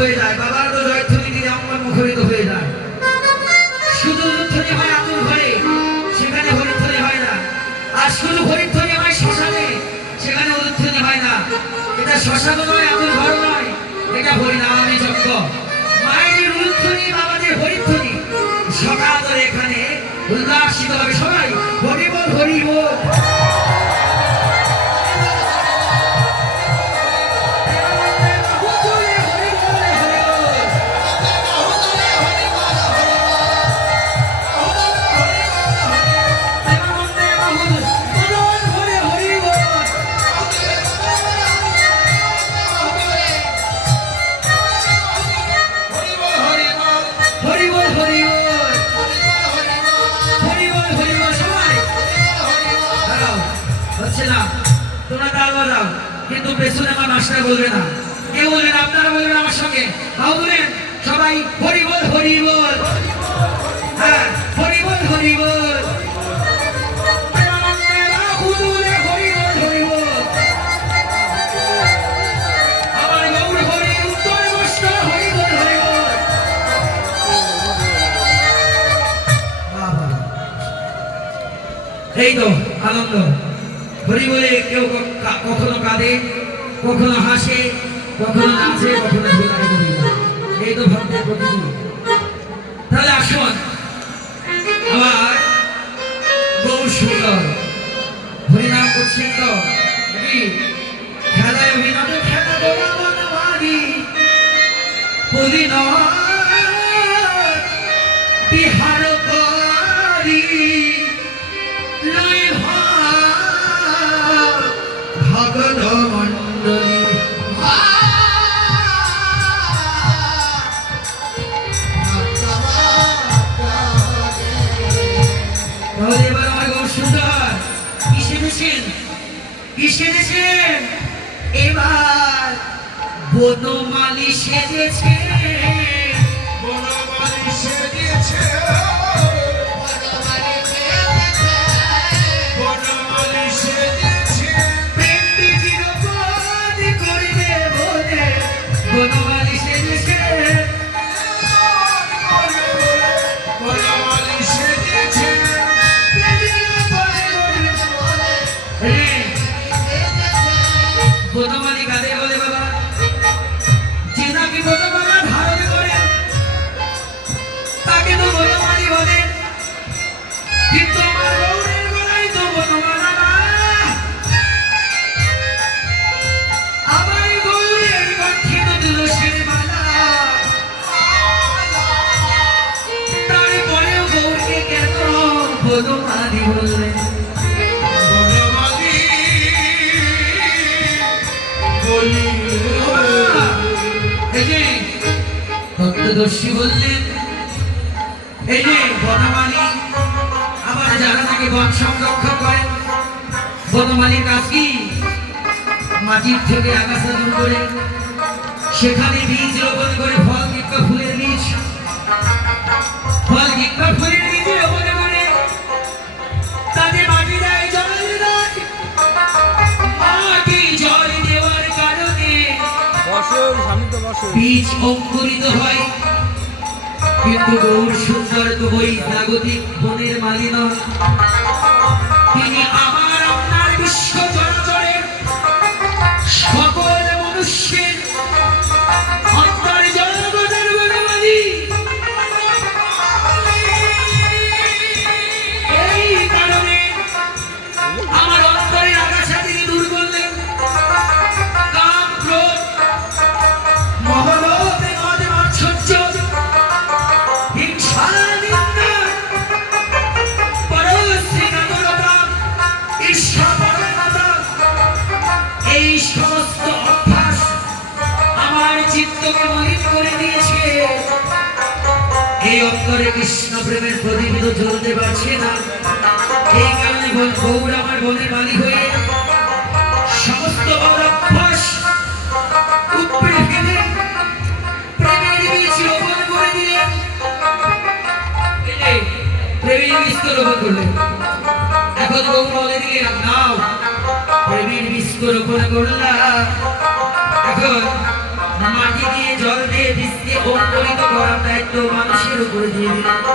হয়ে যায়, বাবার তো জয়ধ্বনি দিয়ে অঙ্গন মুখরিত হয়ে যায়। শুধু উলুধ্বনি হয় আতুর ঘরে, সেখানে হরিধ্বনি হয় না। আর শুধু হরিধ্বনি হয় শ্মশানে, সেখানে উলুধ্বনি হয় না। এটা শ্মশান নয়, আতুর ঘর নয়, এটা হরিনামই যজ্ঞ। মায়ের উলুধ্বনি, বাবাদের হরিধ্বনি, সকাল ধরে এখানে উল্লাসিত হবে সবাই। হরি বল, হরি বল। তোমরা তাল বাজাও, কিন্তু পেছনে আমার মাস্টার বলবে না। কেউ বলবেন, আপনারা বলবেন আমার সঙ্গে, তাও বলেন সবাই হরি বল, হরি বল। হ্যাঁ, হরি বল, হরি বল। আমার গৌর হরি উত্তর বস্ত্র, হরি বল, হরি বল। এই তো আনন্দ। হরি বলে কেউ কখনো কাঁদে, কখনো হাসে, কখনো নাচে, কখনো ঝোলায় করি না। এই তো ভক্তের প্রকৃতি। তাহলে আসুন, আমার গৌর সুন্দর হরিনাম করছেন তো, খেলায় অভিনব খেলা গোলা বনমালী বলি বিহার করি ভগত মন্ডলী। তাহলে এবার আমার গৌর সুন্দর কি সেজেছেন, কি সেজেছেন? এবার বনমালী সেজেছে, বনমালী সেজেছে, বনমালী সেজেছে। প্রেম বীজির পান করিবে বলে বনমালী সেজেছে, বনমালী সেজেছে। বনমালী কাদের বলে বাবা? যে নাকি বনমালা ধারণ করে তাকে তো বনমালী বলে, কিন্তু আমার গৌরের গলায় তো বনমালা না। আমার গৌরের কণ্ঠে তো তুলসীর মালা। তারপরেও গৌরকে কেন বনমালী বললেন? ভক্তদর্শী বললেন, এই যে বনমালী, আবার যারা নাকি বন সংরক্ষণ করেন, বনমালীর কাজ কি? মাটির থেকে আগাছা দূর করে সেখানে বীজ রোপণ করে, ফল কিংবা ফুলের বীজ, ফল কিংবা ফুলের বীজ রোপণ করে তাতে মাটি দেয়, জল দেয়। মাটি জল দেওয়ার কারণে বীজ অঙ্কুরিত হয়। কিন্তু গৌর সুন্দর তো ওই জাগতিক বনের মালী নন, তিনি আমার আপনার বিশ্ব চরাচরের সকল মনুষ্যের অন্তরে জগতের বনমালী। এই কারণে আমার অন্তরের আগাছা তিনি দূর করলেন। কাম, ক্রোধ, মহলোভ, মদ, মাৎসর্য, হিংসা, নিন্দা, পরশ্রীকাতরতা, ঈর্ষাপরতা, এই সমস্ত অভ্যাস আমার চিত্তকে মলিন করে দিয়েছে। এই অন্তরে কৃষ্ণ প্রেমের প্রদীপ তো জ্বলতে পারছে না। এই কারণে গৌর আমার বনের মালী হয়ে সমস্ত অভ্যাস উপড়ে ফেলে প্রেমের বীজ রোপণ করে দিলেন। প্রেমের বীজ তো রোপণ করলেন, এখন গৌর বলে দিলেন, নাও প্রেমের বীজ তো রোপণ করলাম, এখন মাটি দিয়ে জল দিয়ে আমি তো করার দায়িত্ব মানুষের উপরে দিয়ে দিলাম।